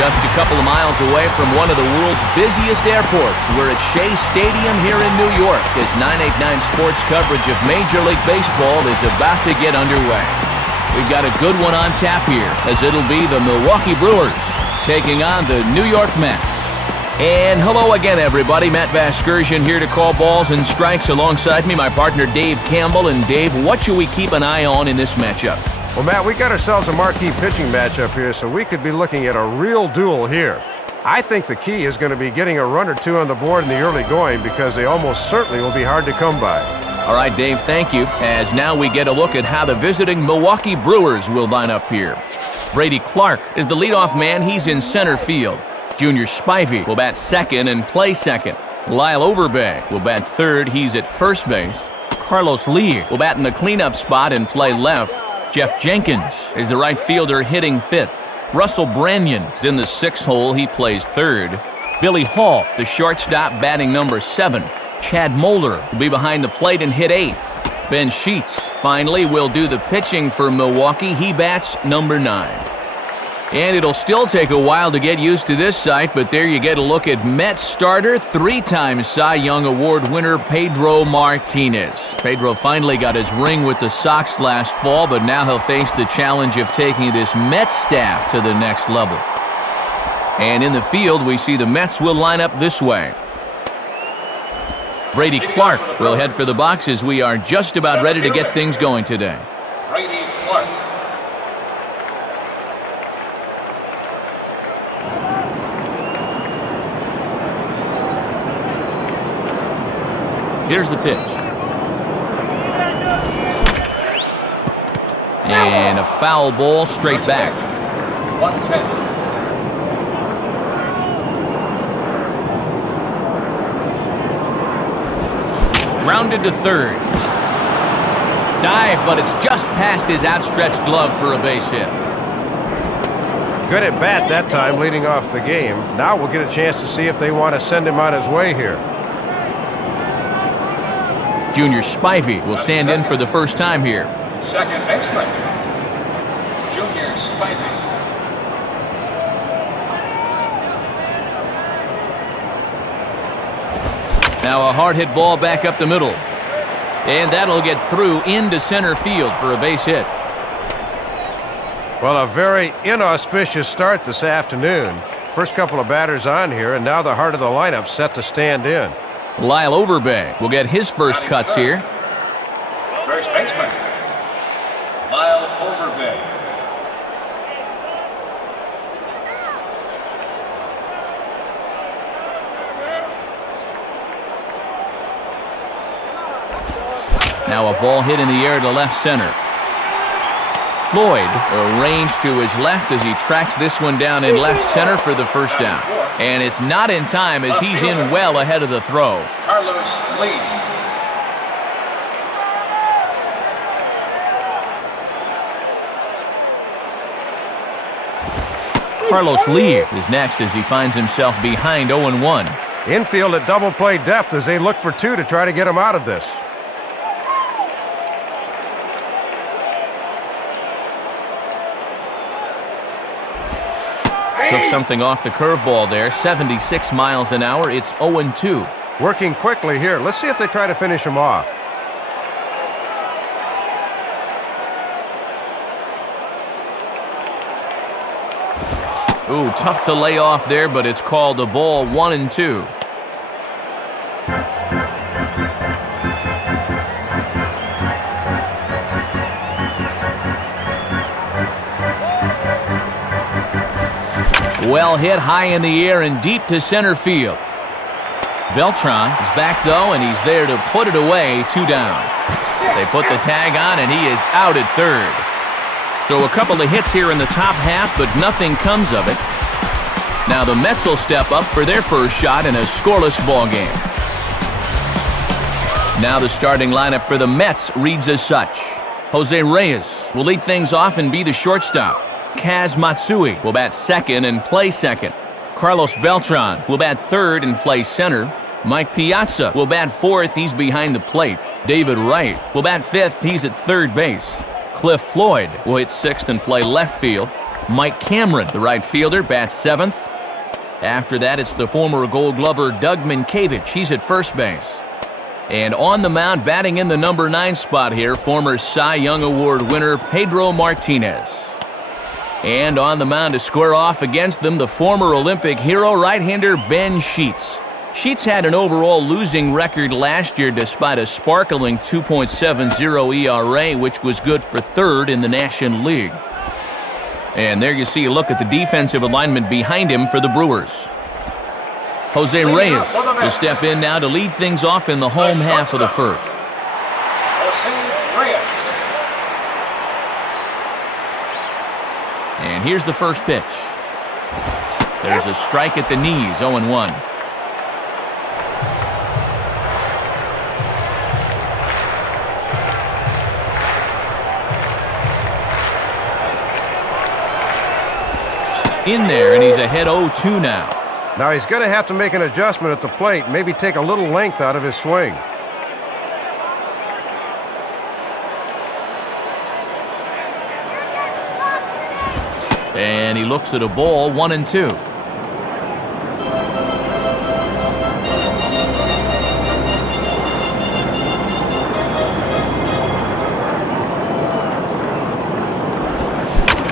Just a couple of miles away from one of the world's busiest airports, we're at Shea Stadium here in New York as 989 Sports coverage of Major League Baseball is about to get underway. We've got a good one on tap here, as it'll be the Milwaukee Brewers taking on the New York Mets. And hello again, everybody. Matt Vasgersian here to call balls and strikes alongside me, my partner Dave Campbell. And Dave, what should we keep an eye on in this matchup? Well, Matt, we got ourselves a marquee pitching matchup here, so we could be looking at a real duel here. I think the key is going to be getting a run or two on the board in the early going, because they almost certainly will be hard to come by. All right, Dave, thank you. As now we get a look at how the visiting Milwaukee Brewers will line up here. Brady Clark is the leadoff man. He's in center field. Junior Spivey will bat second and play second. Lyle Overbay will bat third. He's at first base. Carlos Lee will bat in the cleanup spot and play left. Jeff Jenkins is the right fielder hitting fifth. Russell Brannon's in the sixth hole. He plays third. Billy Hall is the shortstop batting number 7. Chad Moeller will be behind the plate and hit eighth. Ben Sheets finally will do the pitching for Milwaukee. He bats number 9. And it'll still take a while to get used to this sight, but there you get a look at Mets starter, 3-time Cy Young Award winner Pedro Martinez. Pedro finally got his ring with the Sox last fall, but now he'll face the challenge of taking this Mets staff to the next level. And in the field, we see the Mets will line up this way. Brady Clark will head for the boxes. We are just about ready to get things going today. Brady Clark. Here's the pitch. And a foul ball straight back. 110. Rounded to third. Dive, but it's just past his outstretched glove for a base hit. Good at bat that time, leading off the game. Now we'll get a chance to see if they want to send him on his way here. Junior Spivey will stand in for the first time here. Second baseman, Junior Spivey. Now a hard hit ball back up the middle. And that'll get through into center field for a base hit. Well, a very inauspicious start this afternoon. First couple of batters on here, and now the heart of the lineup set to stand in. Lyle Overbay will get his first cuts here. First baseman, Lyle Overbay. Now a ball hit in the air to left center. Floyd arranged to his left as he tracks this one down in left center for the first down. And it's not in time as he's in well ahead of the throw. Carlos Lee. Carlos Lee is next as he finds himself behind 0-1. Infield at double play depth as they look for 2 to try to get him out of this. Took something off the curveball there, 76 miles an hour. It's 0-2. Working quickly here. Let's see if they try to finish him off. Ooh, tough to lay off there, but it's called a ball, 1-2. Well hit high in the air and deep to center field. Beltran is back, though, and he's there to put it away, 2 down. They put the tag on, and he is out at third. So a couple of hits here in the top half, but nothing comes of it. Now the Mets will step up for their first shot in a scoreless ball game. Now the starting lineup for the Mets reads as such. Jose Reyes will lead things off and be the shortstop. Kaz Matsui will bat second and play second. Carlos Beltran will bat third and play center. Mike Piazza will bat fourth. He's behind the plate. David Wright will bat fifth. He's at third base. Cliff Floyd will hit sixth and play left field. Mike Cameron, the right fielder, bats seventh. After that, it's the former Gold Glover Doug Minkiewicz. He's at first base. And on the mound, batting in the number 9 spot here, former Cy Young Award winner Pedro Martinez. And on the mound to square off against them, the former Olympic hero right-hander Ben Sheets. Sheets had an overall losing record last year despite a sparkling 2.70 ERA, which was good for third in the National League. And there you see a look at the defensive alignment behind him for the Brewers. Jose Reyes will step in now to lead things off in the home half of the first. Jose Reyes. And here's the first pitch. There's a strike at the knees, 0-1. In there, and he's ahead 0-2 now. Now he's going to have to make an adjustment at the plate, maybe take a little length out of his swing. And he looks at a ball, 1-2.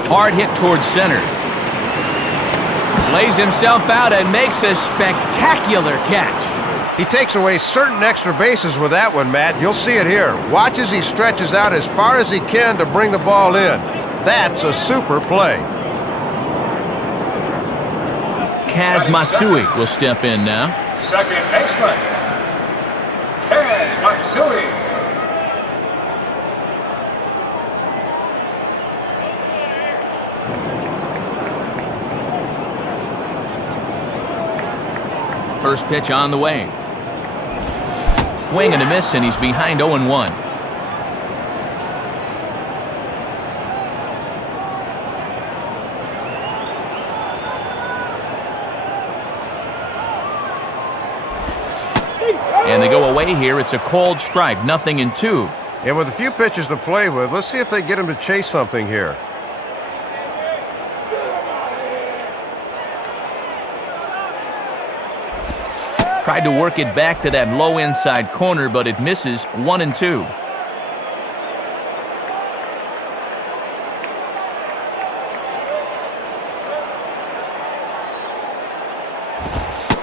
Hard hit towards center. Lays himself out and makes a spectacular catch. He takes away certain extra bases with that one, Matt. You'll see it here. Watch as he stretches out as far as he can to bring the ball in. That's a super play. Kaz Matsui will step in now. Second baseman, Kaz Matsui. First pitch on the way. Swing and a miss, and he's behind 0-1. And they go away here. It's a called strike, 0-2. And with a few pitches to play with, let's see if they get him to chase something here. Tried to work it back to that low inside corner, but it misses, 1-2.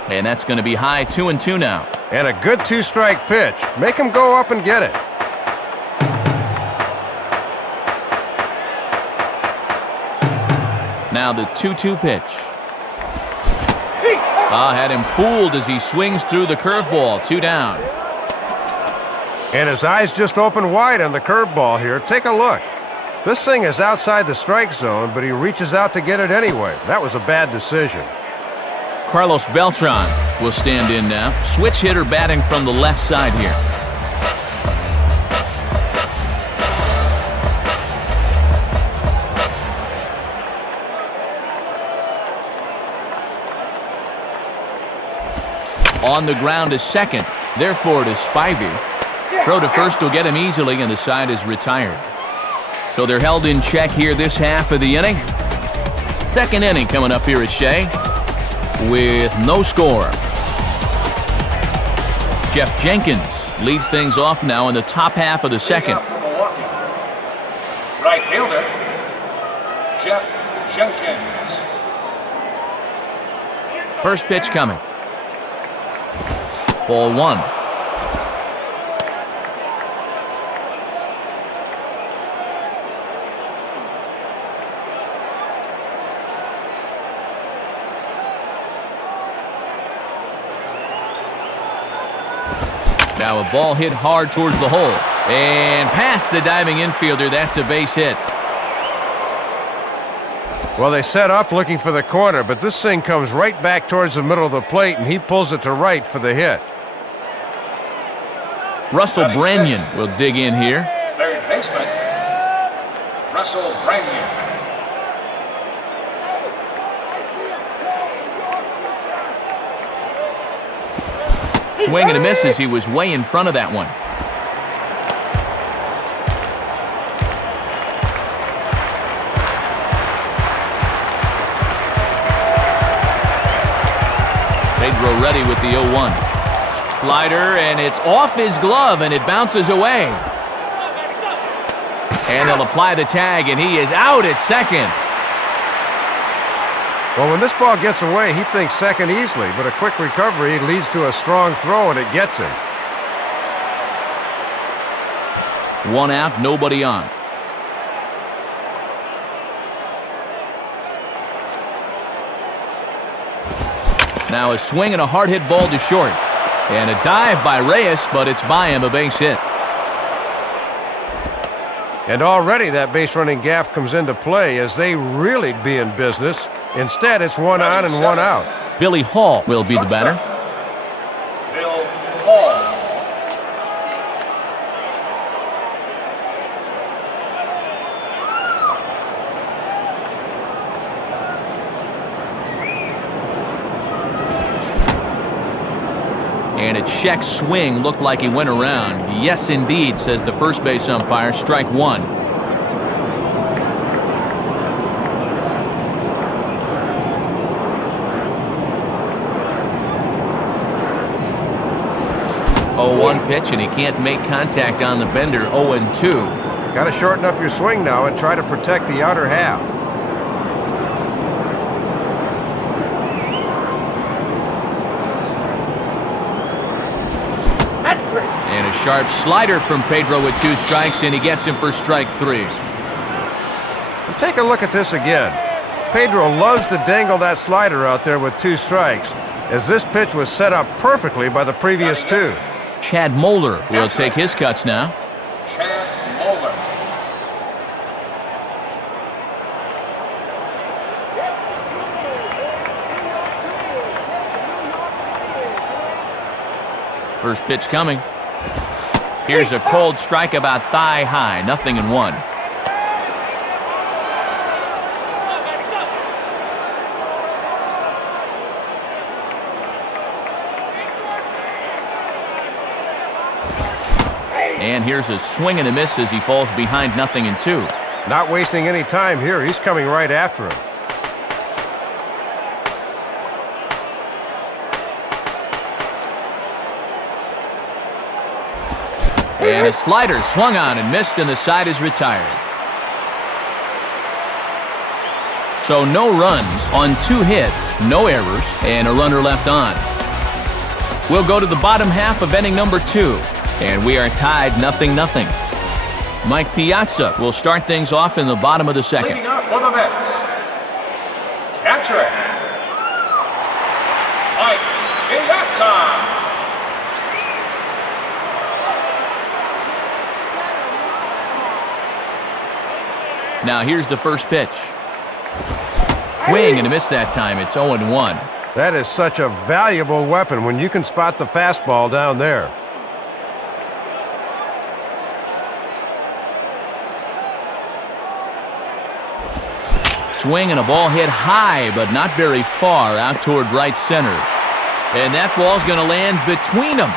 And that's going to be high, 2-2 now. And a good 2-strike pitch. Make him go up and get it. Now the 2-2 pitch. Had him fooled as he swings through the curveball, 2 down. And his eyes just open wide on the curveball here. Take a look. This thing is outside the strike zone, but he reaches out to get it anyway. That was a bad decision. Carlos Beltran will stand in now. Switch hitter batting from the left side here. On the ground is second. Therefore, it is Spivey. Throw to first will get him easily, and the side is retired. So they're held in check here this half of the inning. Second inning coming up here at Shea with no score. Jeff Jenkins leads things off now in the top half of the second. Milwaukee. Right fielder, Jeff Jenkins. First pitch coming. Ball 1. Now a ball hit hard towards the hole. And past the diving infielder, that's a base hit. Well, they set up looking for the corner, but this thing comes right back towards the middle of the plate, and he pulls it to right for the hit. Russell Branyan will dig in here. Third baseman, Russell Branyan. Swing and a miss as he was way in front of that one. Pedro ready with the 0-1. Slider, and it's off his glove, and it bounces away. And they'll apply the tag, and he is out at second. Well, when this ball gets away, he thinks second easily, but a quick recovery leads to a strong throw, and it gets him. 1 out, nobody on. Now a swing and a hard hit ball to short. And a dive by Reyes, but it's by him, a base hit. And already that base running gaff comes into play as they really be in business. Instead, it's 1 on and 1 out. Billy Hall will be the batter. Bill Hall. And a check swing looked like he went around. Yes, indeed, says the first base umpire. Strike 1. Oh, 1 pitch, and he can't make contact on the bender. 0-2. Got to shorten up your swing now and try to protect the outer half. And a sharp slider from Pedro with 2 strikes, and he gets him for strike 3. And take a look at this again. Pedro loves to dangle that slider out there with 2 strikes, as this pitch was set up perfectly by the previous 2. Chad Moeller will take his cuts now. Chad Moeller. First pitch coming. Here's a cold strike about thigh high. 0-1. And here's a swing and a miss as he falls behind 0-2. Not wasting any time here. He's coming right after him. And a slider swung on and missed, and the side is retired. So no runs on 2 hits, no errors, and a runner left on. We'll go to the bottom half of inning number 2, and we are tied 0-0. Mike Piazza will start things off in the bottom of the second. Leading up for the Mets. Catcher. Mike Piazza. Now here's the first pitch. Swing and a miss that time. It's 0-1. That is such a valuable weapon when you can spot the fastball down there. Swing and a ball hit high, but not very far out toward right center. And that ball's going to land between them.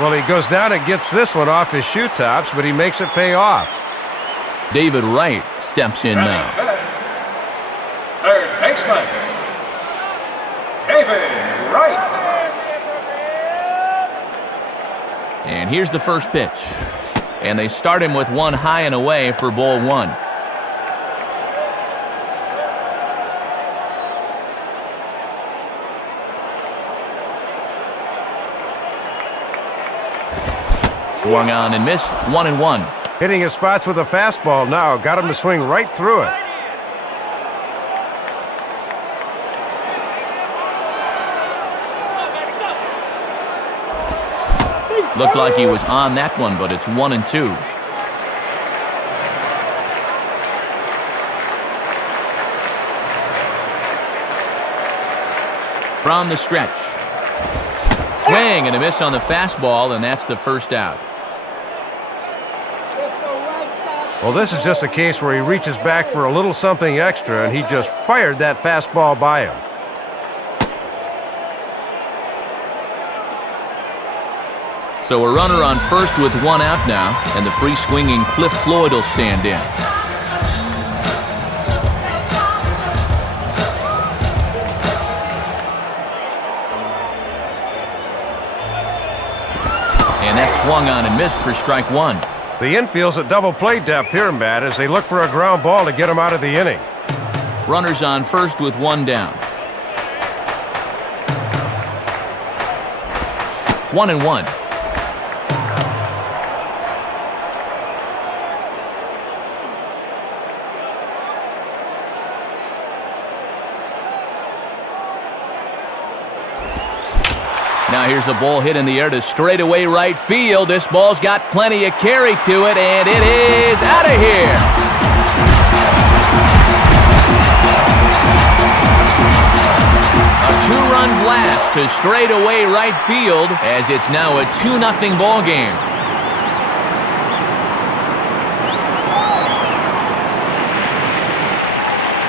Well, he goes down and gets this one off his shoe tops, but he makes it pay off. David Wright steps in now. Third baseman, David Wright. And here's the first pitch. And they start him with 1 high and away for ball 1. Swung on and missed. 1-1. Hitting his spots with a fastball now. Got him to swing right through it. Looked like he was on that one, but it's 1-2. From the stretch. Swing and a miss on the fastball, and that's the first out. Well, this is just a case where he reaches back for a little something extra, and he just fired that fastball by him. So a runner on first with 1 out now, and the free swinging Cliff Floyd will stand in. And that's swung on and missed for strike one. The infield's at double play depth here, Matt, as they look for a ground ball to get him out of the inning. Runners on first with one down. 1-1. Now here's a ball hit in the air to straightaway right field. This ball's got plenty of carry to it, and it is out of here. A two-run blast to straightaway right field as it's now a 2-0 ball game.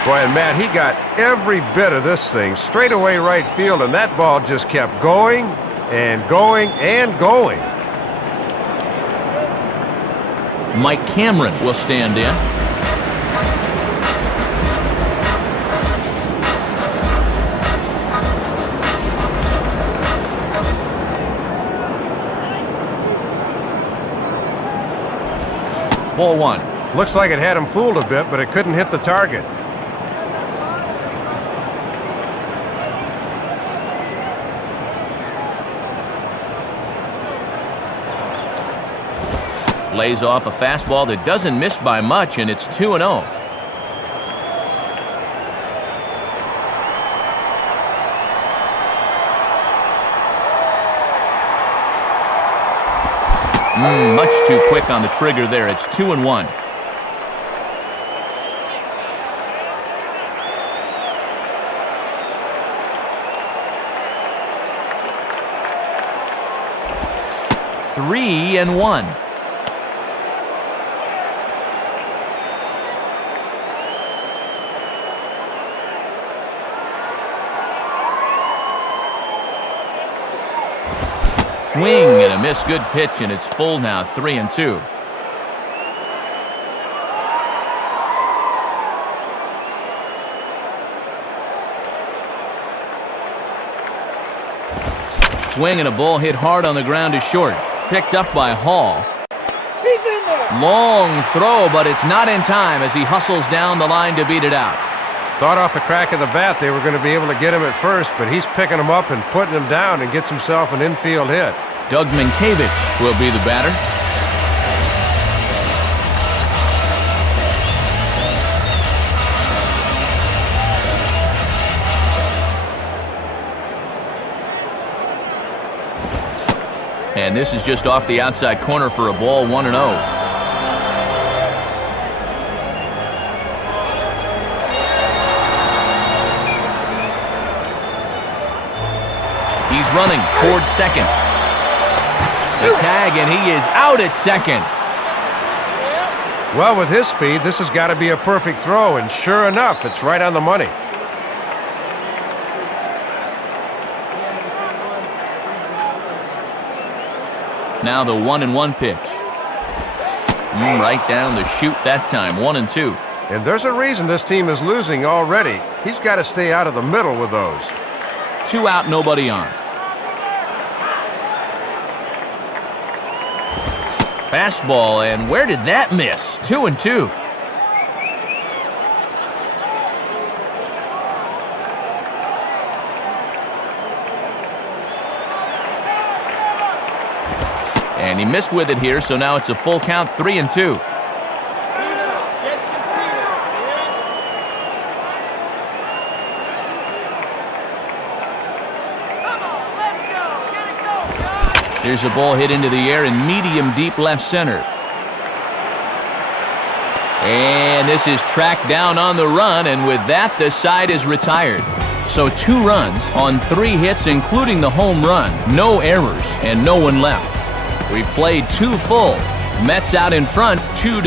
Boy, and Matt, he got every bit of this thing straight away right field, and that ball just kept going and going and going. Mike Cameron will stand in. Ball one. Looks like it had him fooled a bit, but it couldn't hit the target. Lays off a fastball that doesn't miss by much, and it's 2-0. Much too quick on the trigger there. It's 2-1. Three and one. Swing and a miss. Good pitch, and it's full now. 3-2. Swing and a ball hit hard on the ground to short. Picked up by Hall. He's in there. Long throw, but it's not in time as he hustles down the line to beat it out. Thought off the crack of the bat they were going to be able to get him at first, but he's picking him up and putting him down and gets himself an infield hit. Doug Minkiewicz will be the batter. And this is just off the outside corner for a ball. 1-0. He's running towards second. The tag, and he is out at second. Well, with his speed, this has got to be a perfect throw, and sure enough, it's right on the money. Now the 1-1 pitch. Right down the chute that time. 1-2. And there's a reason this team is losing already. He's got to stay out of the middle with those. 2 out, nobody on. Fastball, and where did that miss? 2-2. And he missed with it here, so now it's a full count. 3-2. Here's a ball hit into the air in medium deep left center. And this is tracked down on the run, and with that, the side is retired. So 2 runs on 3 hits, including the home run. No errors, and no one left. We've played 2 full. Mets out in front, 2-0.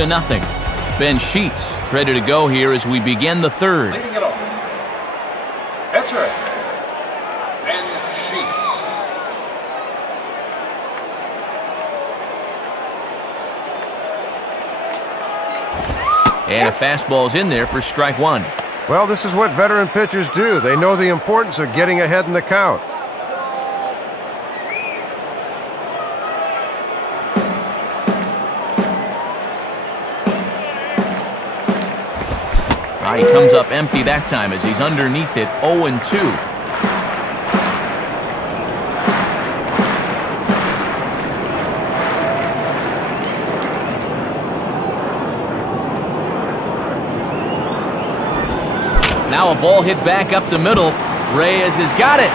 Ben Sheets ready to go here as we begin the third. Leading it off. Pitcher, Ben Sheets. And a fastball's in there for strike 1. Well, this is what veteran pitchers do. They know the importance of getting ahead in the count. He comes up empty that time as he's underneath it 0-2. Now a ball hit back up the middle. Reyes has got it.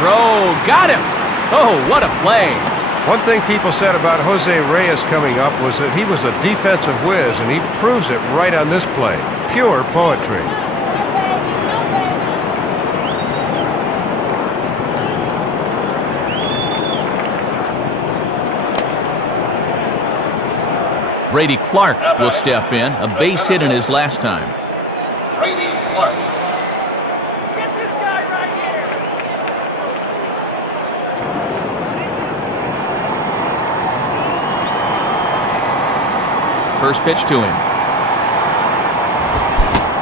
Throw, got him. Oh, what a play. One thing people said about Jose Reyes coming up was that he was a defensive whiz, and he proves it right on this play. Pure poetry. Brady Clark will step in, a base hit in his last time. Brady Clark. Get this guy right here. First pitch to him.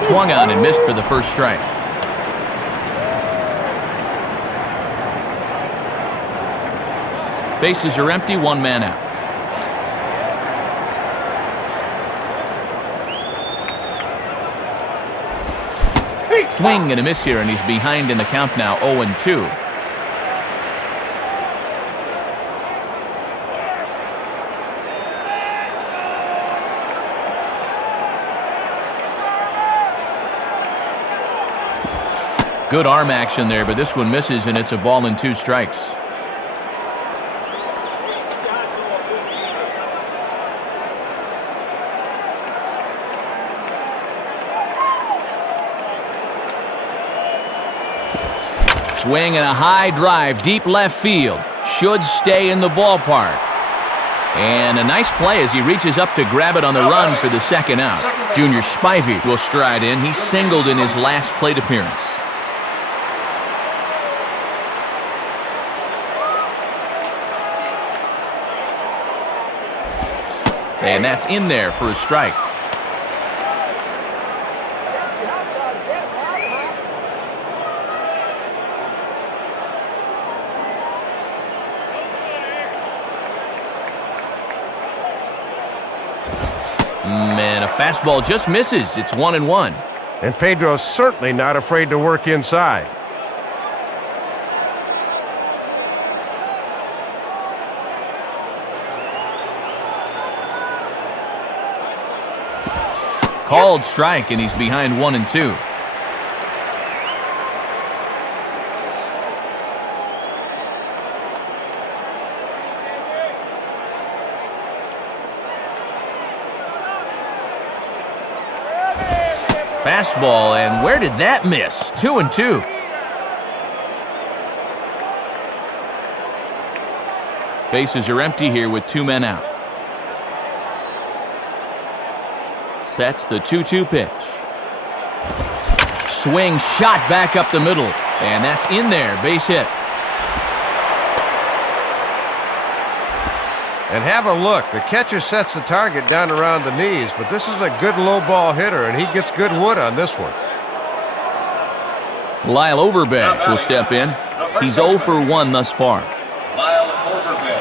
Swung on and missed for the first strike. Bases are empty, one man out. Swing and a miss here, and he's behind in the count now, 0-2. Good arm action there, but this one misses, and it's a ball and 2 strikes. Swing and a high drive, deep left field. Should stay in the ballpark. And a nice play as he reaches up to grab it on the run for the second out. Junior Spivey will stride in. He singled in his last plate appearance. And that's in there for a strike. And a fastball just misses. It's 1-1. And Pedro's certainly not afraid to work inside. Called strike, and he's behind 1-2. Fastball, and where did that miss? 2-2. Bases are empty here with 2 men out. Sets the 2-2 pitch. Swing, shot back up the middle, and that's in there, base hit. And have a look. The catcher sets the target down around the knees, but this is a good low ball hitter, and he gets good wood on this one. Lyle Overbay will step in. He's 0 for 1 thus far. Lyle Overbay.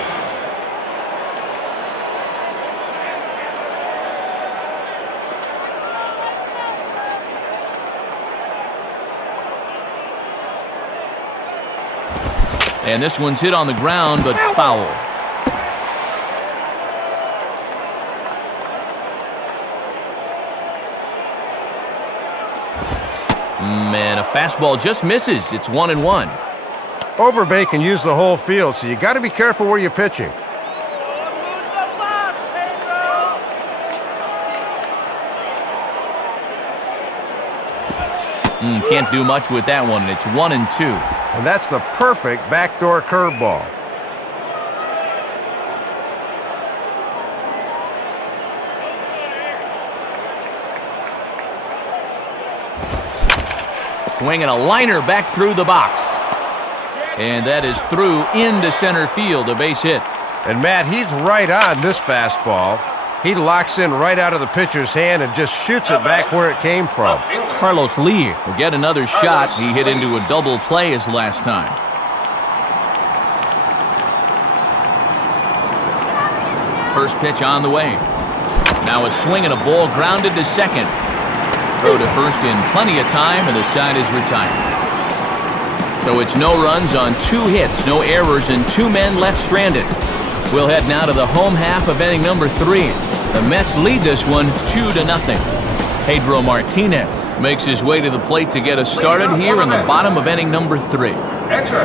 And this one's hit on the ground, but foul. And a fastball just misses. It's 1-1. Overbay can use the whole field, so you got to be careful where you're pitching. Can't do much with that one. It's 1-2. And that's the perfect backdoor curveball. Swinging a liner back through the box. And that is through into center field, a base hit. And Matt, he's right on this fastball. He locks in right out of the pitcher's hand and just shoots it back where it came from. Carlos Lee will get another shot. He hit into a double play his last time. First pitch on the way. Now a swing and a ball grounded to second. Throw to first in plenty of time, and the side is retired. So it's no runs on 2 hits, no errors, and 2 men left stranded. We'll head now to the home half of inning number 3. The Mets lead this one 2-0. Pedro Martinez makes his way to the plate to get us started here in the bottom of inning number 3. Enter.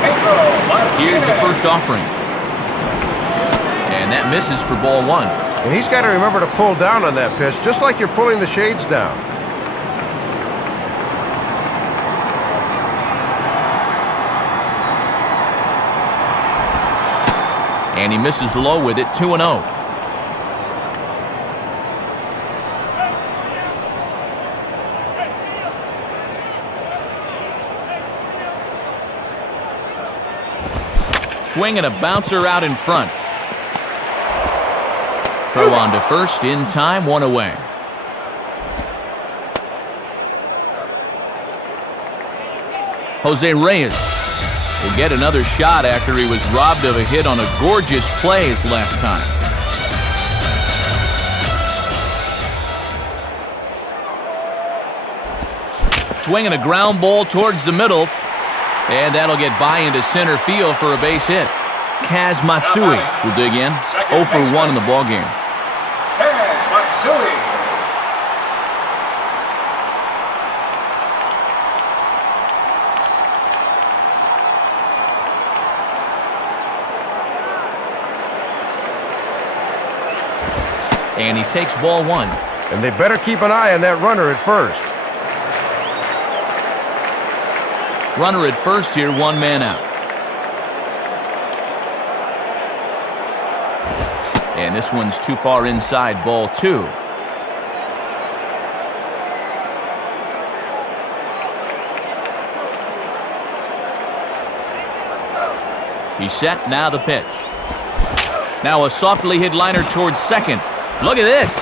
Pedro Martinez. Here's the first offering. And that misses for ball 1. And he's got to remember to pull down on that pitch, just like you're pulling the shades down. And he misses low with it, 2-0. Swing and a bouncer out in front. Throw on to first, in time, 1 away. Jose Reyes will get another shot after he was robbed of a hit on a gorgeous play his last time. Swinging a ground ball towards the middle, and that'll get by into center field for a base hit. Kaz Matsui will dig in, 0 for 1 in the ballgame. Kaz Matsui. And he takes ball 1. And they better keep an eye on that runner at first. Runner at first here, 1 man out. And this one's too far inside, ball 2. He's set, now the pitch. Now a softly hit liner towards second. Look at this.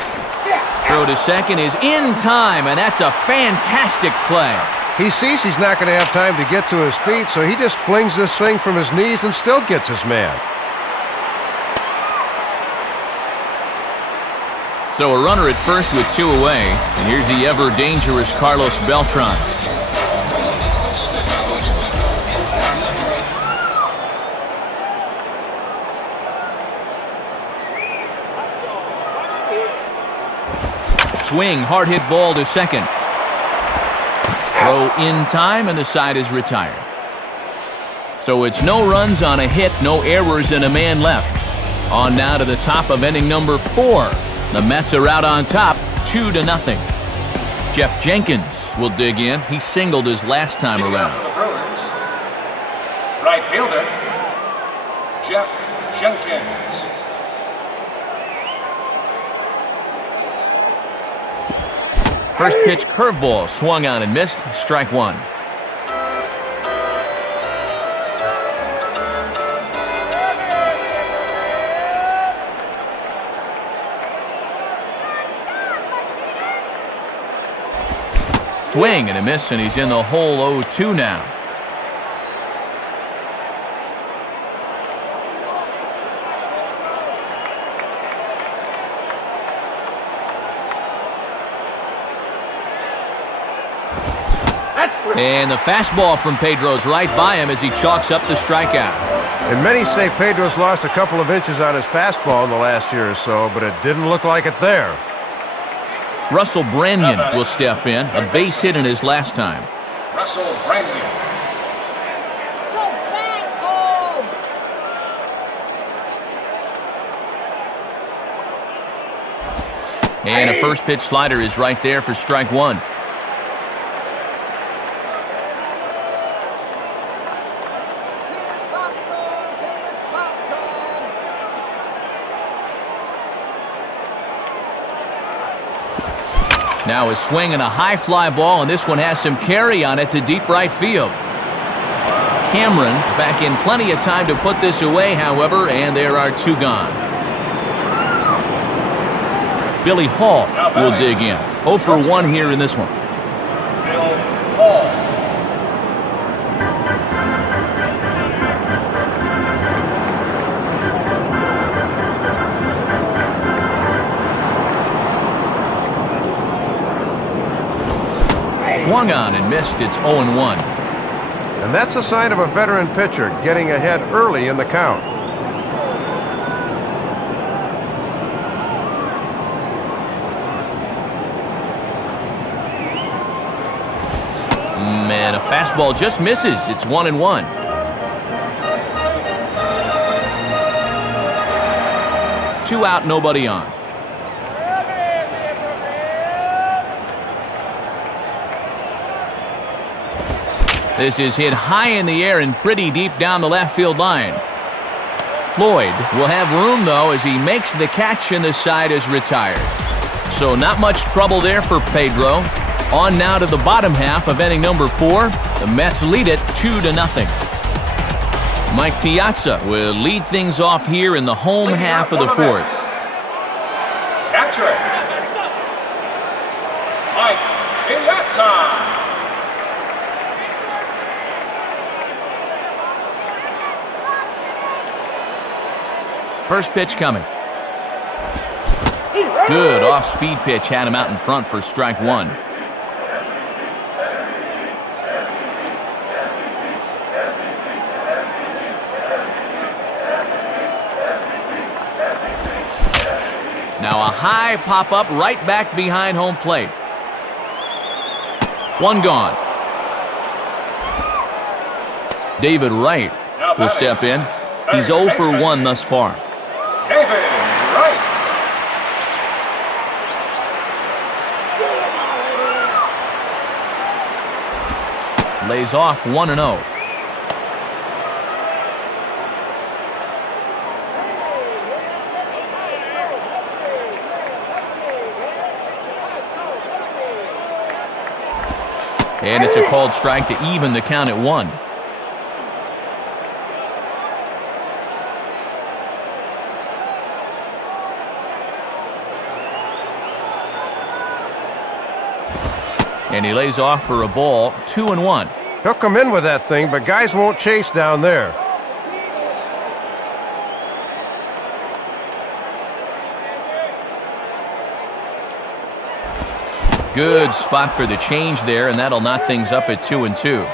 Throw to second is in time, and that's a fantastic play. He sees he's not going to have time to get to his feet, so he just flings this thing from his knees and still gets his man. So a runner at first with 2 away, and here's the ever-dangerous Carlos Beltran. Swing, hard hit ball to second. Throw in time, and the side is retired. So it's no runs on a hit, no errors, and a man left. On now to the top of inning number 4. The Mets are out on top, 2-0. Jeff Jenkins will dig in. He singled his last time around. For the Brewers, right fielder, Jeff Jenkins. First pitch curveball swung on and missed. Strike 1. Swing and a miss, and he's in the hole 0-2 now. And the fastball from Pedro's right by him as he chalks up the strikeout. And many say Pedro's lost a couple of inches on his fastball in the last year or so, but it didn't look like it there. Russell Branyan will step in, a base hit in his last time. Russell Branyan. Go back home! And a first pitch slider is right there for strike 1. Now a swing and a high fly ball, and this one has some carry on it to deep right field. Cameron's back in plenty of time to put this away, however, and there are 2 gone. Billy Hall will dig in. 0 for 1 here in this one. Bill Hall. swung on and missed. It's 0-1. And that's a sign of a veteran pitcher getting ahead early in the count. Man, a fastball just misses. It's 1-1. Two out, nobody on. This is hit high in the air and pretty deep down the left field line. Floyd will have room, though, as he makes the catch and the side is retired. So not much trouble there for Pedro. On now to the bottom half of inning number 4. The Mets lead it 2-0. Mike Piazza will lead things off here in the home half of the 4th. Catcher, Mike Piazza. First pitch coming. Good off-speed pitch had him out in front for strike 1. Now a high pop-up right back behind home plate. One gone. David Wright will step in. He's 0 for 1 thus far. David Wright. Lays off 1-0. And it's a called strike to even the count at 1. And he lays off for a ball, 2-1. He'll come in with that thing, but guys won't chase down there. Good spot for the change there, and that'll knock things up at 2-2.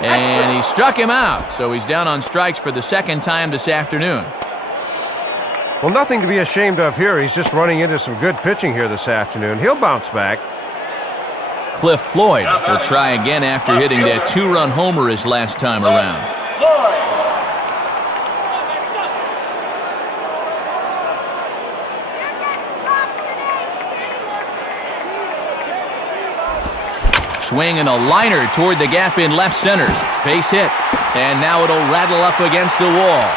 And he struck him out, so he's down on strikes for the second time this afternoon. Well, nothing to be ashamed of here. He's just running into some good pitching here this afternoon. He'll bounce back. Cliff Floyd will try again after hitting that 2-run homer his last time around. Swing and a liner toward the gap in left center. Base hit. And now it'll rattle up against the wall.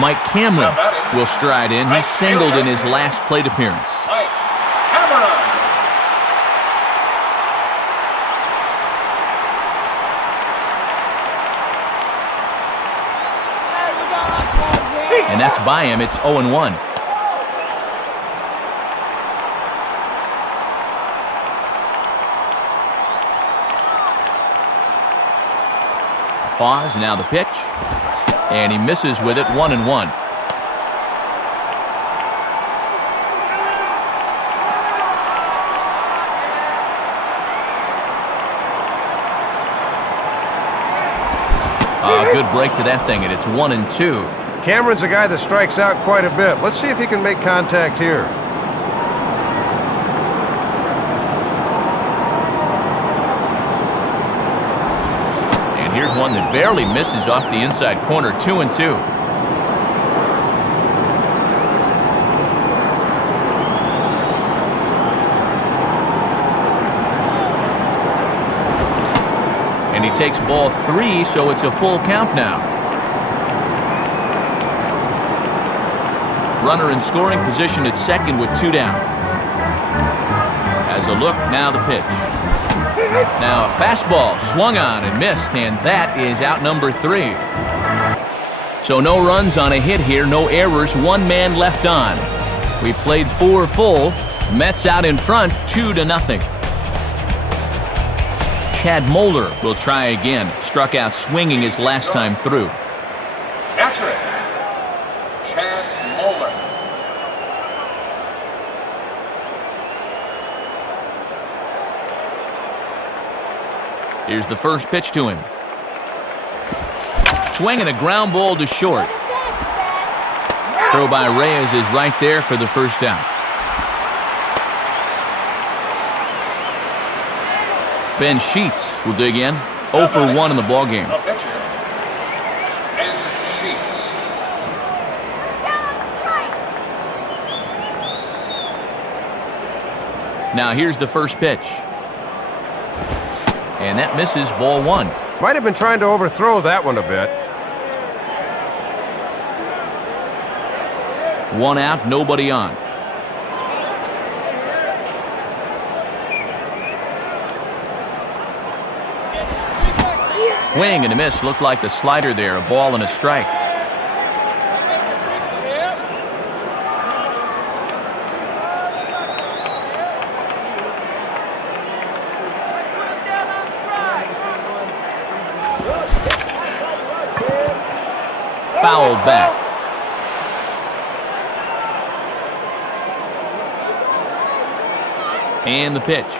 Mike Cameron will stride in. He singled in his last plate appearance. Mike Cameron. And that's by him. It's 0-1. Pause, now the pitch. And he misses with it, 1-1. Good break to that thing, and it's 1-2. Cameron's a guy that strikes out quite a bit. Let's see if he can make contact here. And here's one that barely misses off the inside corner, 2-2. And he takes ball 3, so it's a full count now. Runner in scoring position at second with 2 down. Has a look, now the pitch. Now a fastball swung on and missed, and that is out number 3. So no runs on a hit here, no errors, 1 man left on. We played 4 full. Mets out in front, 2-0. Chad Moeller will try again. Struck out swinging his last time through. Catcher, Chad Moeller. Here's the first pitch to him. Swing and a ground ball to short. Throw by Reyes is right there for the first out. Ben Sheets will dig in. 0 for 1 in the ballgame. The pitcher, Ben Sheets. Now here's the first pitch. And that misses, ball 1. Might have been trying to overthrow that one a bit. 1 out, nobody on. Swing and a miss. Looked like the slider there. A ball and a strike. Fouled back. And the pitch.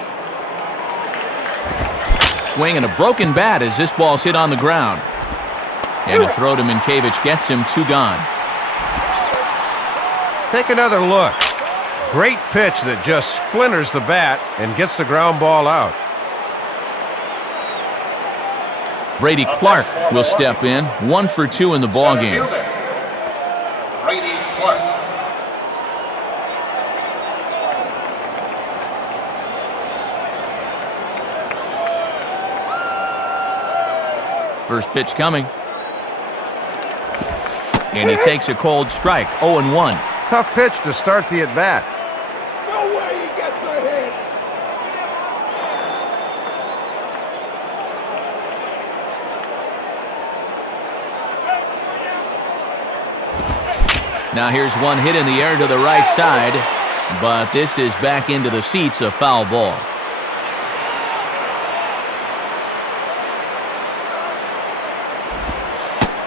Swing and a broken bat as this ball's hit on the ground. And a throw to Minkiewicz gets him 2 gone. Take another look. Great pitch that just splinters the bat and gets the ground ball out. Brady Clark will step in. 1 for 2 in the ballgame. Brady Clark. First pitch coming. And he takes a cold strike. 0-1. Tough pitch to start the at-bat. No way he gets a hit. Now here's one hit in the air to the right side. But this is back into the seats, a foul ball.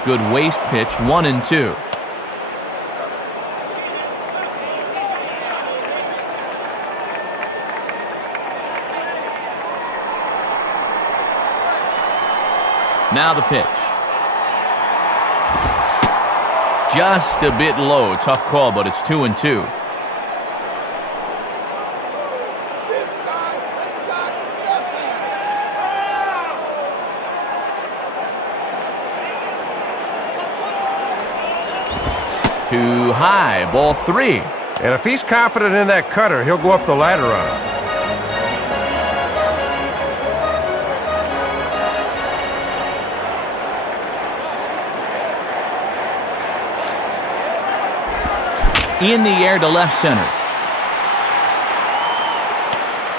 Good waist pitch, 1-2. Now the pitch. Just a bit low. Tough call, but it's 2-2. Too high, ball 3. And if he's confident in that cutter, he'll go up the ladder on it. In the air to left center.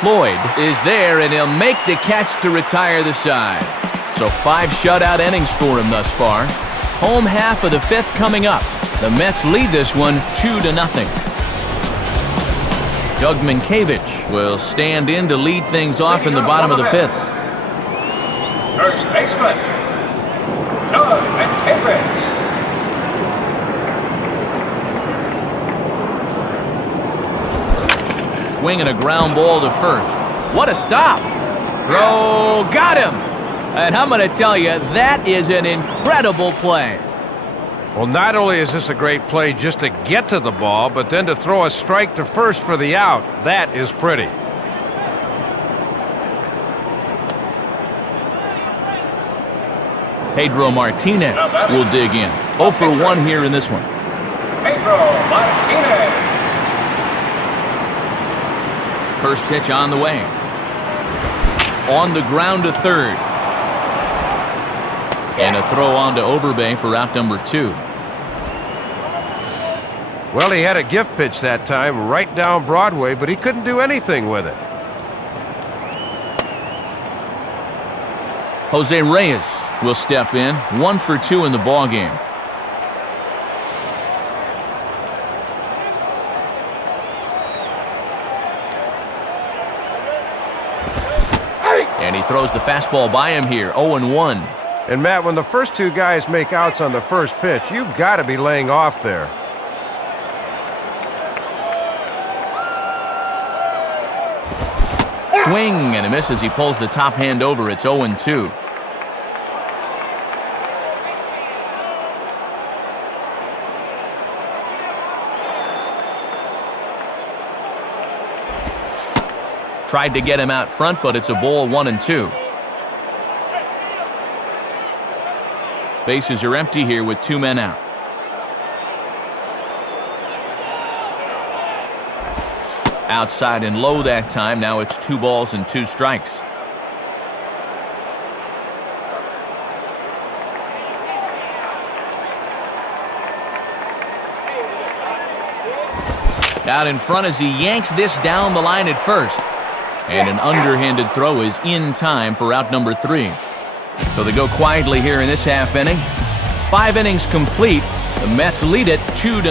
Floyd is there, and he'll make the catch to retire the side. So 5 shutout innings for him thus far. Home half of the 5th coming up. The Mets lead this one 2-0. Doug Minkiewicz will stand in to lead things off in the bottom of the 5th. First baseman, Doug Minkiewicz. Swinging a ground ball to first. What a stop! Throw, got him! And I'm going to tell you, that is an incredible play. Well, not only is this a great play just to get to the ball, but then to throw a strike to first for the out. That is pretty. Pedro Martinez will dig in. 0 for 1 here in this one. Pedro Martinez. First pitch on the way. On the ground to third. And a throw on to Overbay for out number 2. Well, he had a gift pitch that time right down Broadway, but he couldn't do anything with it. Jose Reyes will step in. 1 for 2 in the ballgame. throws the fastball by him here, 0-1. And Matt, when the first two guys make outs on the first pitch, you got to be laying off there. Swing and a miss as he pulls the top hand over. It's 0-2. Tried to get him out front, but it's a ball, 1-2. Bases are empty here with 2 men out. Outside and low that time. Now it's 2 balls and 2 strikes. Out in front as he yanks this down the line at first. And an underhanded throw is in time for out number 3. So they go quietly here in this half inning. 5 innings complete. The Mets lead it 2-0.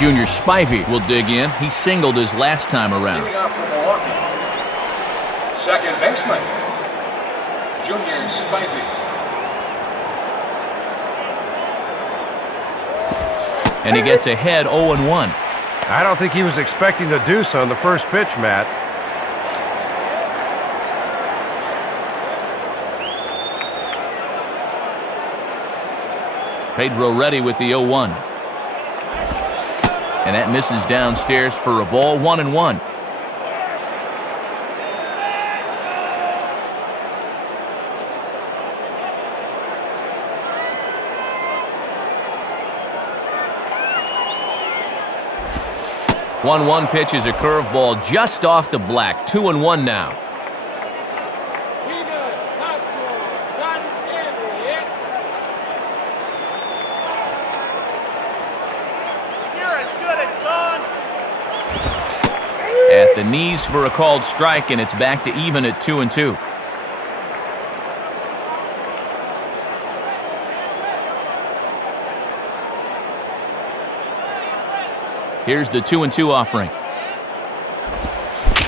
Junior Spivey will dig in. He singled his last time around. Leading off for Milwaukee. Second baseman, Junior Spivey. And he gets ahead 0-1. I don't think he was expecting the deuce on the first pitch, Matt. Pedro ready with the 0-1. And that misses downstairs for a ball, 1-1. One pitch is a curveball just off the black. 2-1 now. At the knees for a called strike, and it's back to even at 2-2. Here's the 2-2 offering.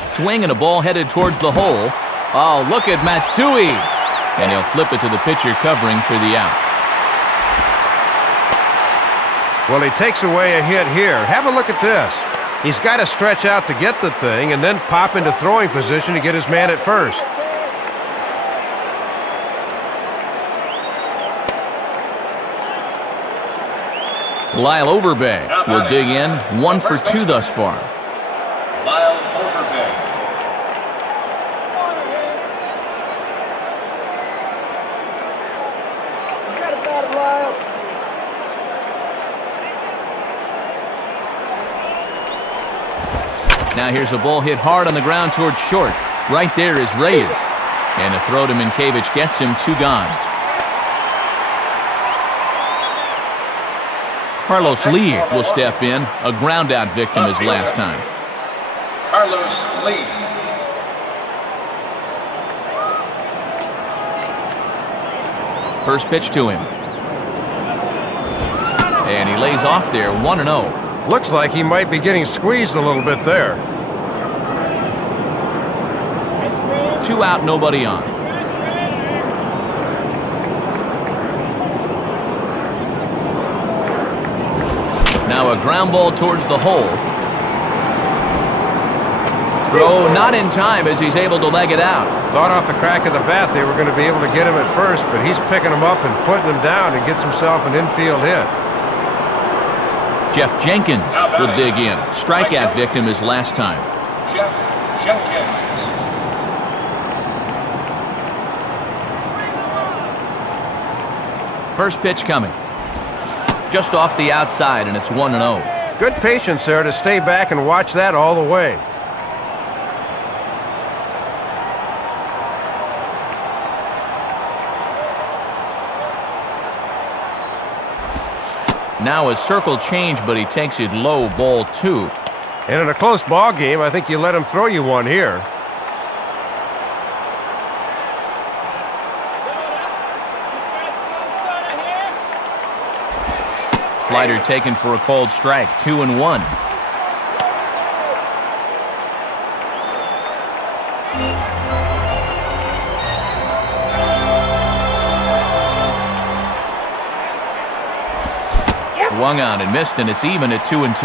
Swing and a ball headed towards the hole. Oh, look at Matsui. And he'll flip it to the pitcher covering for the out. Well, he takes away a hit here. Have a look at this. He's got to stretch out to get the thing and then pop into throwing position to get his man at first. Lyle Overbay will dig in. 1 for 2 thus far. Lyle Overbay. Forget about it, Lyle. Now here's a ball hit hard on the ground towards short. Right there is Reyes. And a throw to Minkiewicz gets him 2 gone. Carlos Lee will step in. A ground-out victim his last time. Carlos Lee. First pitch to him. And he lays off there, 1-0. Looks like he might be getting squeezed a little bit there. 2 out, nobody on. Now a ground ball towards the hole. Throw not in time as he's able to leg it out. Thought off the crack of the bat they were going to be able to get him at first, but he's picking him up and putting him down and gets himself an infield hit. Jeff Jenkins will dig in. Strikeout victim his last time. Jeff Jenkins. First pitch coming. Just off the outside, and it's 1-0. Good patience there to stay back and watch that all the way. Now a circle change, but he takes it low, ball 2. And in a close ball game, I think you let him throw you one here. Slider taken for a called strike, 2-1. Swung on and missed, and it's even at 2-2.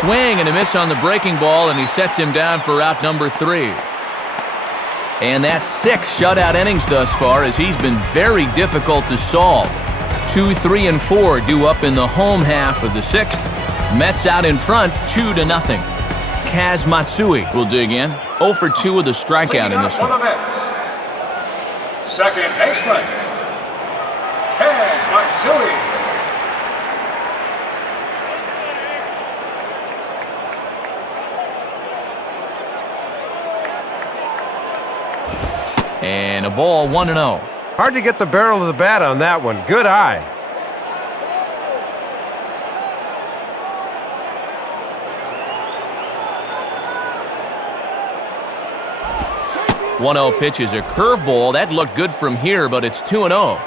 Swing and a miss on the breaking ball, and he sets him down for out number 3. And that's 6 shutout innings thus far, as he's been very difficult to solve. 2, 3, and 4 due up in the home half of the 6th. Mets out in front, 2-0. Kaz Matsui will dig in. 0 for 2 with a strikeout in this one. The Mets. Second baseman, Kaz Matsui. And a ball, 1-0. Hard to get the barrel of the bat on that one. Good eye. One 1-0 pitch is a curveball. That looked good from here, but it's 2-0.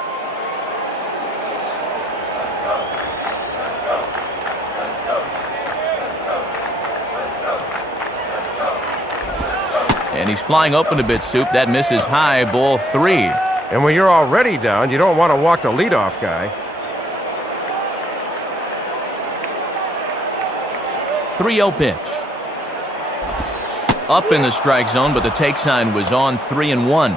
And he's flying open a bit, Soup. That misses high, ball 3. And when you're already down, you don't want to walk the leadoff guy. 3-0 pitch. Up in the strike zone, but the take sign was on. 3-1.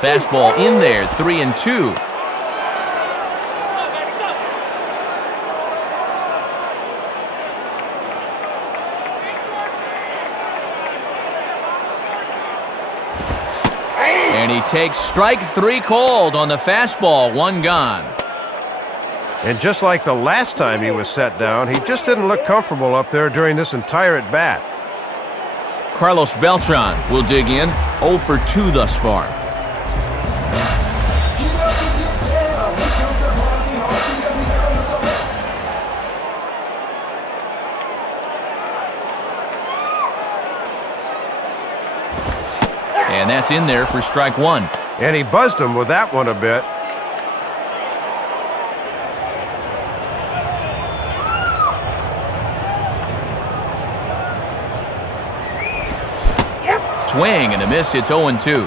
Fastball in there, 3-2. And he takes strike 3 called on the fastball. 1 gone. And just like the last time he was set down, he just didn't look comfortable up there during this entire at-bat. Carlos Beltran will dig in. 0 for 2 thus far. And that's in there for strike 1. And he buzzed him with that one a bit. Swing and a miss. It's 0-2.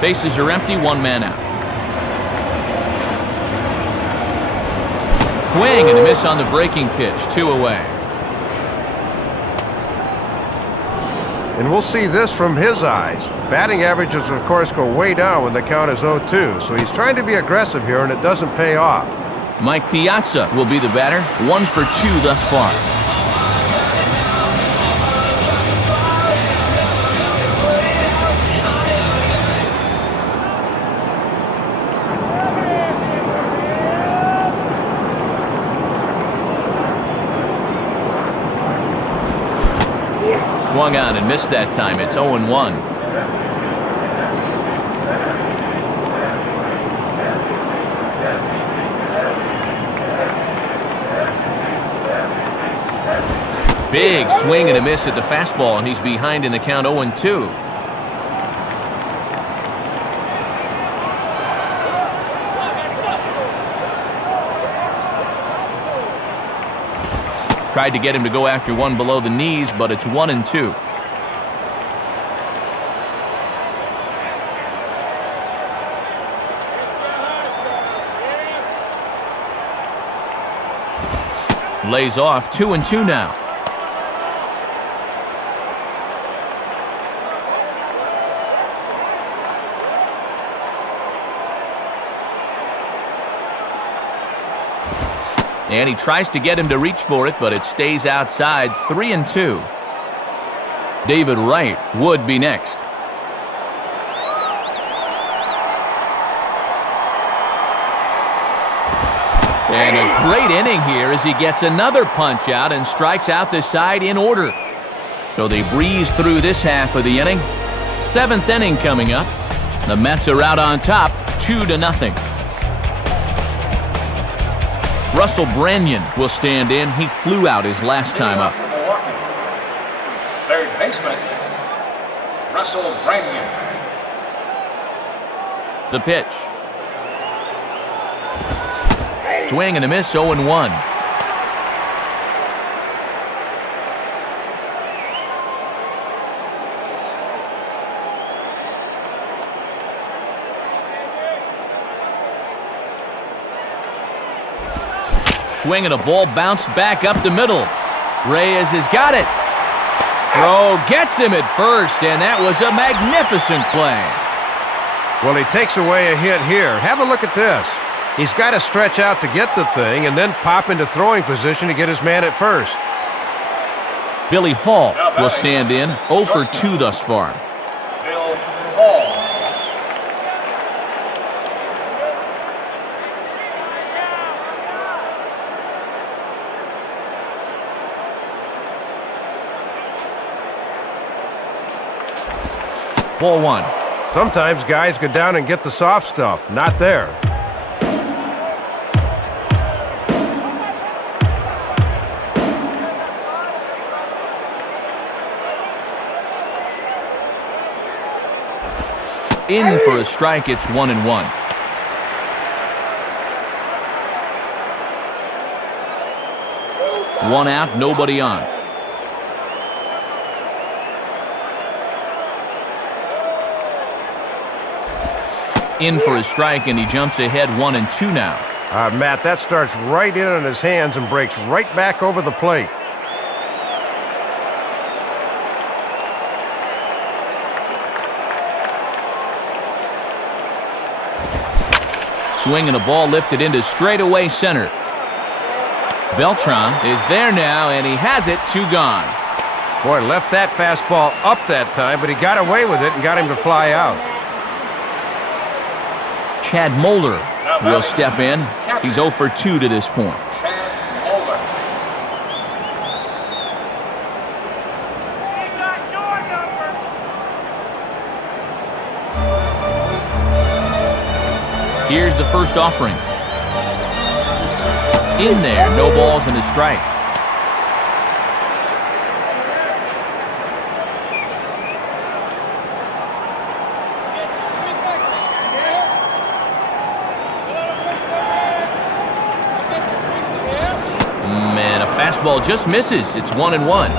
Bases are empty. 1 man out. Swing and a miss on the breaking pitch. 2 away. And we'll see this from his eyes. Batting averages, of course, go way down when the count is 0-2. So he's trying to be aggressive here, and it doesn't pay off. Mike Piazza will be the batter. 1 for 2 thus far. Swung on and missed that time. It's 0-1. Big swing and a miss at the fastball, and he's behind in the count. 0-2. Tried to get him to go after one below the knees, but it's 1-2. Lays off. 2-2 now. And he tries to get him to reach for it, but it stays outside. 3-2. David Wright would be next. And a great inning here as he gets another punch out and strikes out the side in order. So they breeze through this half of the inning. 7th inning coming up. The Mets are out on top, 2-0. Russell Branyan will stand in. He flew out his last time up. Milwaukee. Third baseman, Russell Branyan. The pitch. Swing and a miss, 0-1. Swing and a ball bounced back up the middle. Reyes has got it. Throw gets him at first, and that was a magnificent play. Well, he takes away a hit here. Have a look at this. He's got to stretch out to get the thing and then pop into throwing position to get his man at first. Billy Hall will stand in, 0 for 2 thus far. Bill Hall. Ball 1. Sometimes guys go down and get the soft stuff. Not there. In for a strike, it's 1-1. One out, nobody on. In for a strike, and he jumps ahead 1-2 now. Matt, that starts right in on his hands and breaks right back over the plate. Swing and a ball lifted into straightaway center. Beltran is there now, and he has it, 2 gone. Boy, left that fastball up that time, but he got away with it and got him to fly out. Chad Moeller will step in. He's 0 for 2 to this point. Chad Moeller. Here's the first offering. In there, no balls and a strike. Man, a fastball just misses. It's 1-1.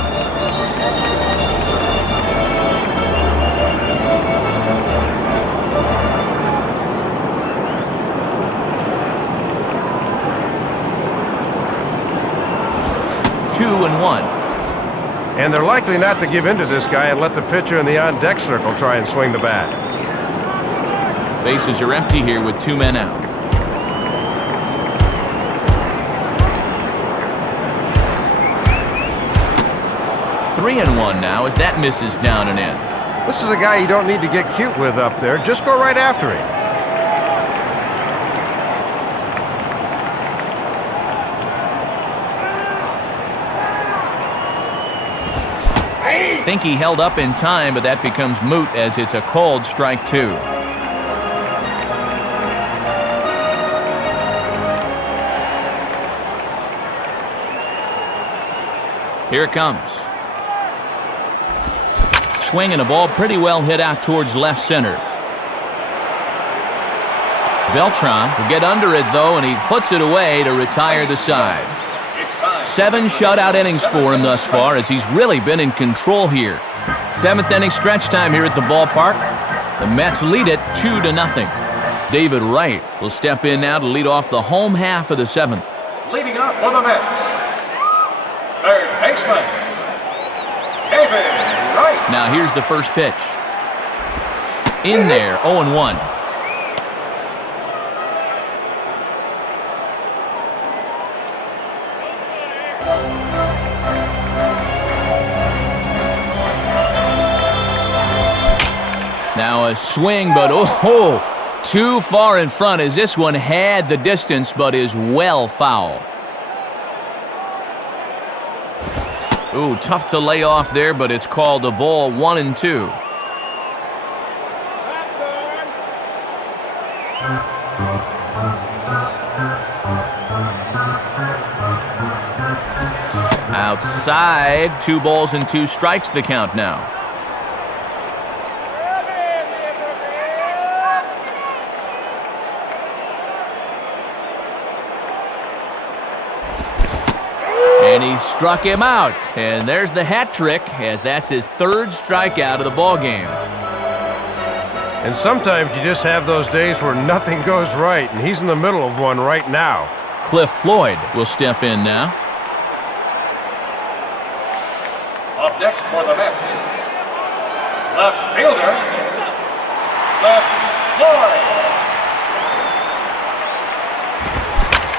And they're likely not to give in to this guy and let the pitcher in the on-deck circle try and swing the bat. Bases are empty here with 2 men out. Three and one now as that misses down and in. This is a guy you don't need to get cute with up there. Just go right after him. Think he held up in time, but that becomes moot as it's a called strike 2. Here it comes. Swing and a ball pretty well hit out towards left center. Beltran will get under it though, and he puts it away to retire the side. 7 shutout innings for him thus far as he's really been in control here. 7th inning stretch time here at the ballpark. The Mets lead it 2-0. David Wright will step in now to lead off the home half of the 7th. Leading up for the Mets, third baseman, David Wright. Now here's the first pitch. In there, 0-1. Now a swing, but too far in front as this one had the distance but is well foul. Ooh, tough to lay off there, but it's called a ball, 1-2. Outside, 2 balls and 2 strikes the count now. And he struck him out. And there's the hat trick, as that's his 3rd strikeout of the ballgame. And sometimes you just have those days where nothing goes right, and he's in the middle of one right now. Cliff Floyd will step in now. Up next for the Mets, left fielder, left Floyd.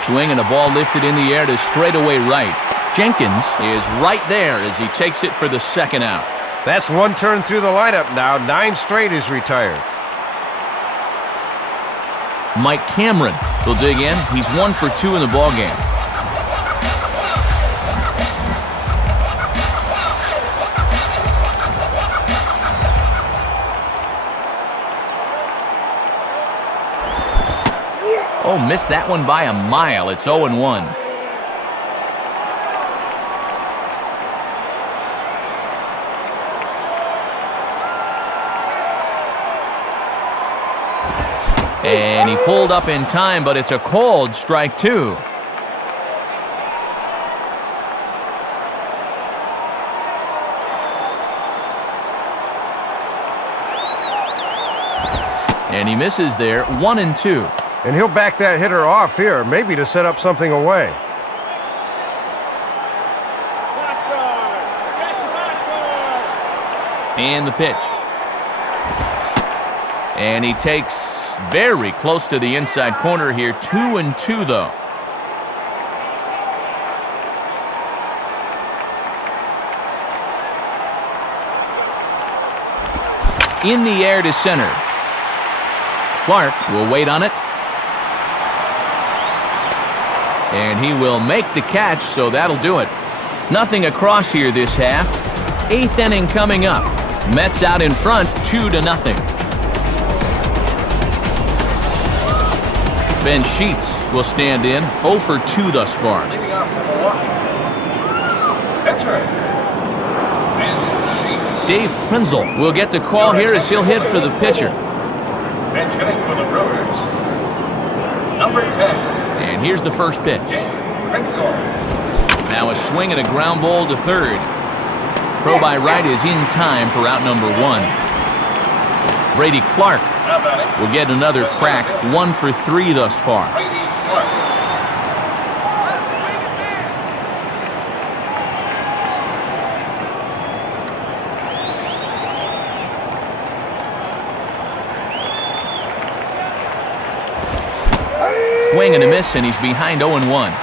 Swing and a ball lifted in the air to straightaway right. Jenkins is right there as he takes it for the 2nd out. That's 1 turn through the lineup now. 9 straight is retired. Mike Cameron will dig in. He's 1 for 2 in the ballgame. Oh, missed that one by a mile. It's 0-1. And he pulled up in time, but it's a called strike 2. And he misses there, 1-2. And he'll back that hitter off here, maybe to set up something away. And the pitch. And he takes very close to the inside corner here. 2-2 though. In the air to center. Clark will wait on it. And he will make the catch, so that'll do it. Nothing across here this half. 8th inning coming up. Mets out in front, 2-0. Ben Sheets will stand in, 0 for 2 thus far. Leading off for Milwaukee, pitcher, Ben Sheets. Dave Prinzel will get the call here as he'll hit for the pitcher. Bench hitting for the Brewers, number 10. And here's the first pitch. Prinzel. Now a swing and a ground ball to 3rd. Throw by right is in time for out number 1. Brady Clark Now batting, will get another crack, 1 for 3 thus far. Brady Clark. Swing and a miss, and he's behind 0-1.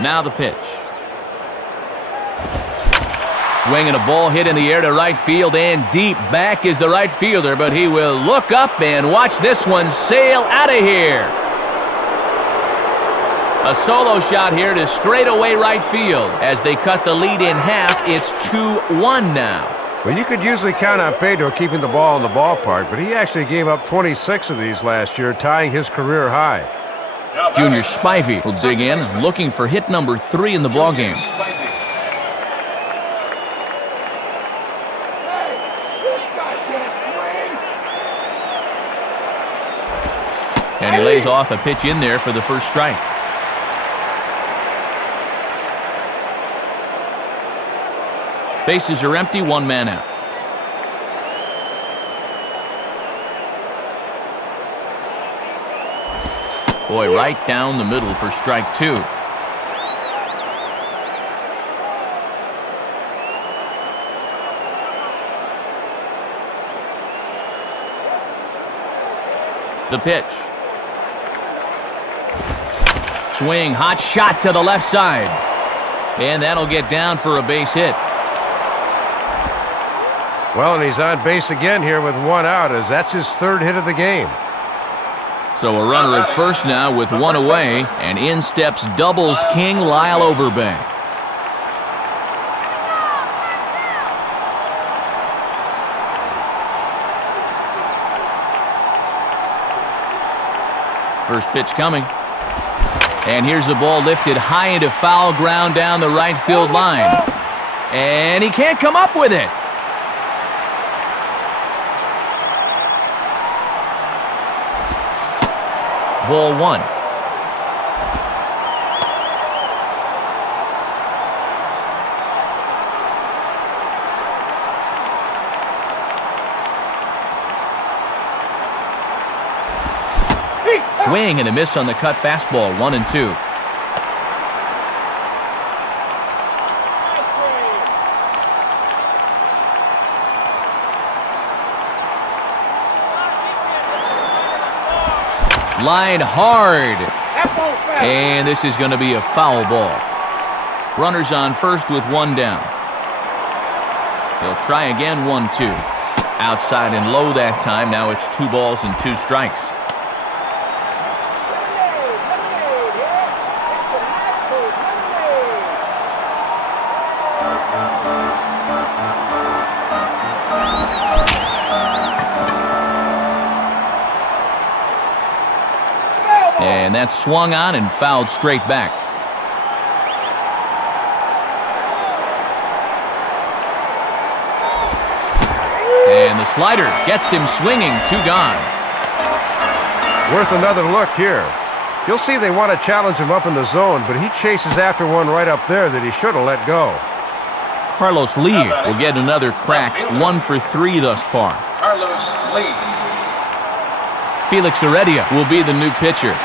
Now the pitch. Swing and a ball hit in the air to right field and deep. Back is the right fielder, but he will look up and watch this one sail out of here. A solo shot here to straightaway right field. As they cut the lead in half, it's 2-1 now. Well, you could usually count on Pedro keeping the ball in the ballpark, but he actually gave up 26 of these last year, tying his career high. Junior Spivey will dig in, looking for hit number 3 in the ballgame. And he lays off a pitch in there for the first strike. Bases are empty, 1 man out. Boy, right down the middle for strike 2. The pitch. Swing, hot shot to the left side. And that'll get down for a base hit. Well, and he's on base again here with 1 out, as that's his 3rd hit of the game. So a runner at first now with 1 away, and in steps doubles king Lyle Overbank. First pitch coming. And here's the ball lifted high into foul ground down the right field line. And he can't come up with it. Ball one. Swing and a miss on the cut fastball, 1-2. Line hard. And this is going to be a foul ball. Runners on first with one down. He'll try again, 1-2. Outside and low that time. Now it's 2 balls and 2 strikes. And that's swung on and fouled straight back. And the slider gets him swinging, 2 gone. Worth another look here. You'll see they want to challenge him up in the zone, but he chases after one right up there that he should have let go. Carlos Lee will get another crack, 1 for 3 thus far. Carlos Lee. Felix Heredia will be the new pitcher.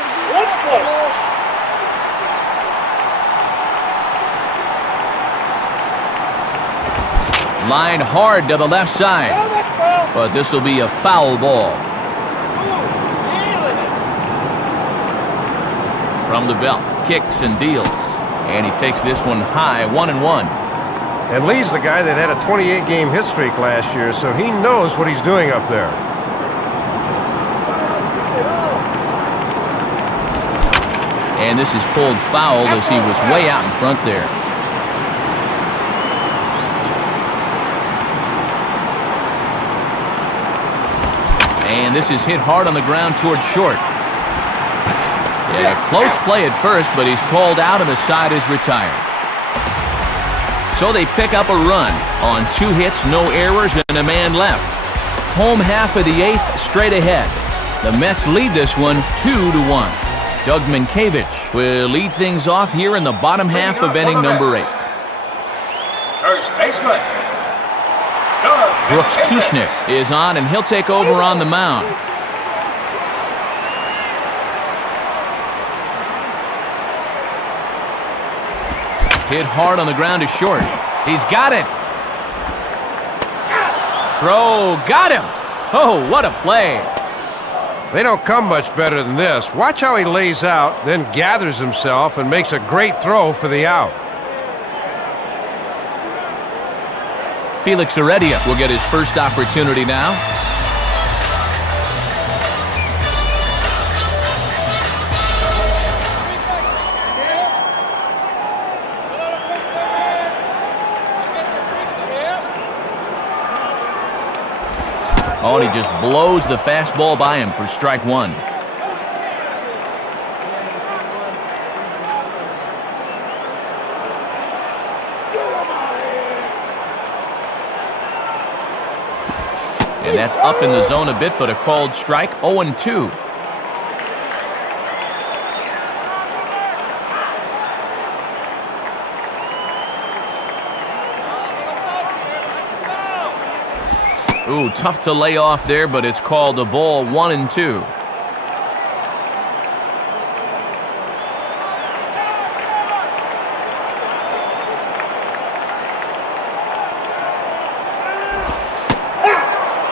Line hard to the left side, but this will be a foul ball. From the belt, kicks and deals, and he takes this one high, 1-1. And Lee's the guy that had a 28-game hit streak last year, so he knows what he's doing up there. And this is pulled foul as he was way out in front there. And this is hit hard on the ground towards short. Yeah, close play at first, but he's called out and the side is retired. So they pick up a run on 2 hits, no errors, and a man left. Home half of the 8th, straight ahead. The Mets lead this one 2-1. Doug Minkiewicz will lead things off here in the bottom half of inning number 8. First baseman. Brooks Kushner is on, and he'll take over on the mound. Hit hard on the ground to short. He's got it. Throw, got him. Oh, what a play. They don't come much better than this. Watch how he lays out, then gathers himself and makes a great throw for the out. Felix Heredia will get his first opportunity now. Oh, and he just blows the fastball by him for strike 1. And that's up in the zone a bit, but a called strike, 0-2. Ooh, tough to lay off there, but it's called a ball, 1-2.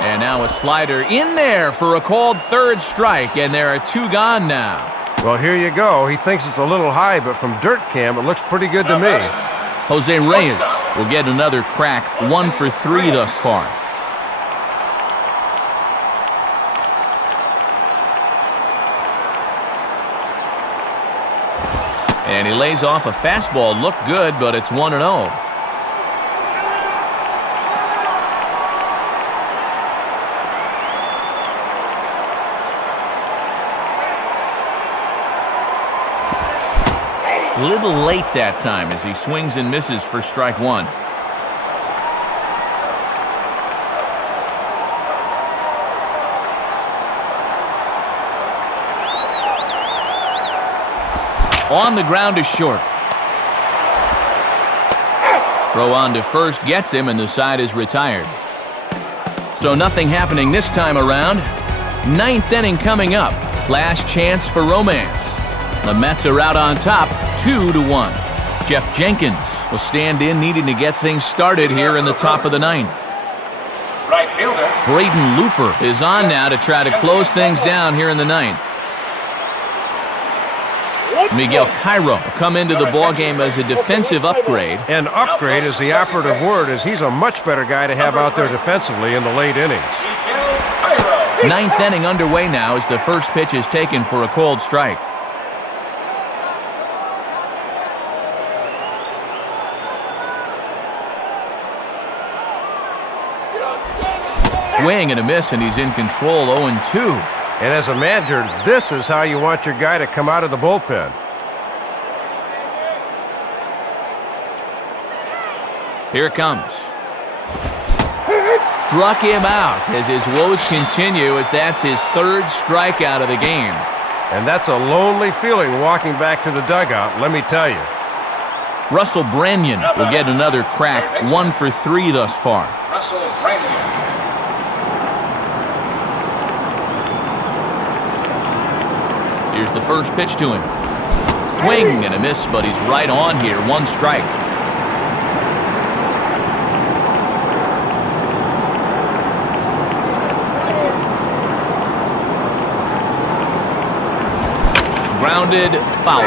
And now a slider in there for a called 3rd strike, and there are 2 gone now. Well, here you go. He thinks it's a little high, but from dirt cam, it looks pretty good to me. Jose Reyes will get another crack, 1 for 3 thus far. And he lays off a fastball. Looked good, but it's 1-0. A little late that time as he swings and misses for strike one. On the ground to short. Throw on to first gets him, and the side is retired. So nothing happening this time around. Ninth inning coming up. Last chance for romance. The Mets are out on top, 2-1. Jeff Jenkins will stand in, needing to get things started here in the top of the ninth. Right fielder. Braden Looper is on now to try to close things down here in the ninth. Miguel Cairo will come into the ballgame as a defensive upgrade. And upgrade is the operative word, as he's a much better guy to have out there defensively in the late innings. Ninth inning underway now as the first pitch is taken for a called strike. Swing and a miss, and he's in control, 0-2. And as a manager, this is how you want your guy to come out of the bullpen. Here it comes. Struck him out as his woes continue, as that's his third strikeout of the game. And that's a lonely feeling walking back to the dugout, let me tell you. Russell Branyan will get another crack, 1 for 3 thus far. Russell Branyan. Here's the first pitch to him. Swing and a miss, but he's right on here. 1 strike. Grounded, foul.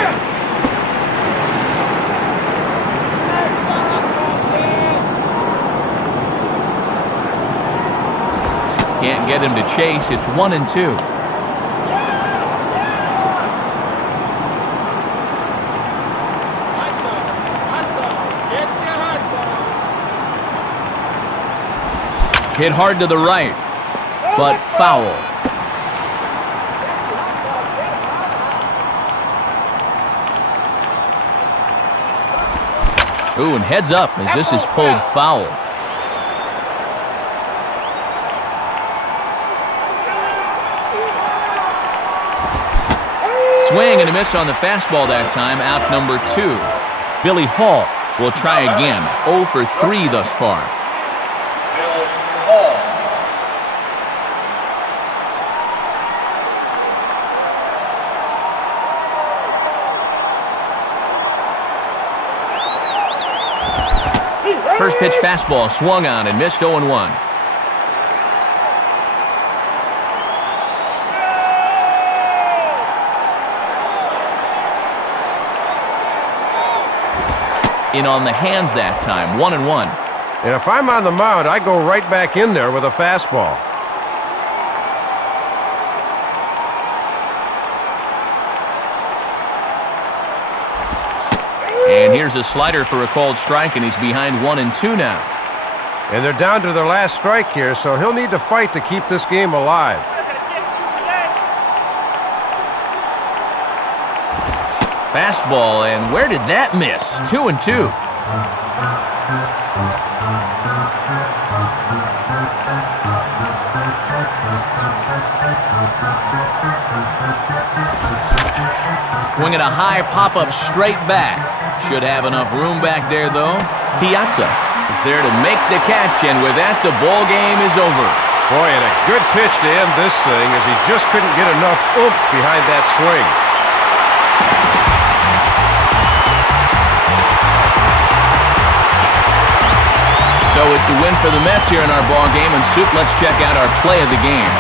Can't get him to chase. It's 1-2. Hit hard to the right, but foul. Ooh, and heads up as this is pulled foul. Swing and a miss on the fastball that time, out number 2. Billy Hall will try again, 0 for 3 thus far. First pitch fastball swung on and missed, 0-1. In on the hands that time, 1-1. And if I'm on the mound, I go right back in there with a fastball. And here's a slider for a called strike, and he's behind 1-2 now. And they're down to their last strike here, so he'll need to fight to keep this game alive. Fastball, and where did that miss? 2-2. Swinging a high pop-up straight back. Should have enough room back there, though. Piazza is there to make the catch, and with that, the ball game is over. Boy, and a good pitch to end this thing, as he just couldn't get enough oomph behind that swing. So it's a win for the Mets here in our ball game, and Soup, let's check out our play of the game.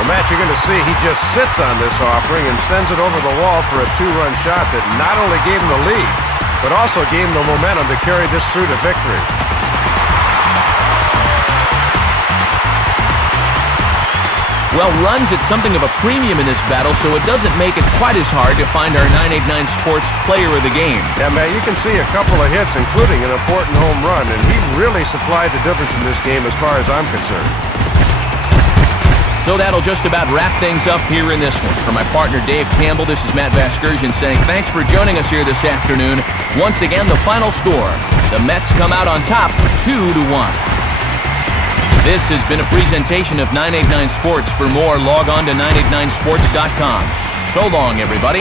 The match you're going to see, he just sits on this offering and sends it over the wall for a 2-run shot that not only gave him the lead, but also gave him the momentum to carry this through to victory. Well, runs at something of a premium in this battle, so it doesn't make it quite as hard to find our 989 Sports Player of the Game. Yeah, Matt, you can see a couple of hits, including an important home run, and he really supplied the difference in this game as far as I'm concerned. So that'll just about wrap things up here in this one. For my partner Dave Campbell, this is Matt Vasgersian saying thanks for joining us here this afternoon. Once again, the final score. The Mets come out on top 2-1. This has been a presentation of 989 Sports. For more, log on to 989sports.com. So long, everybody.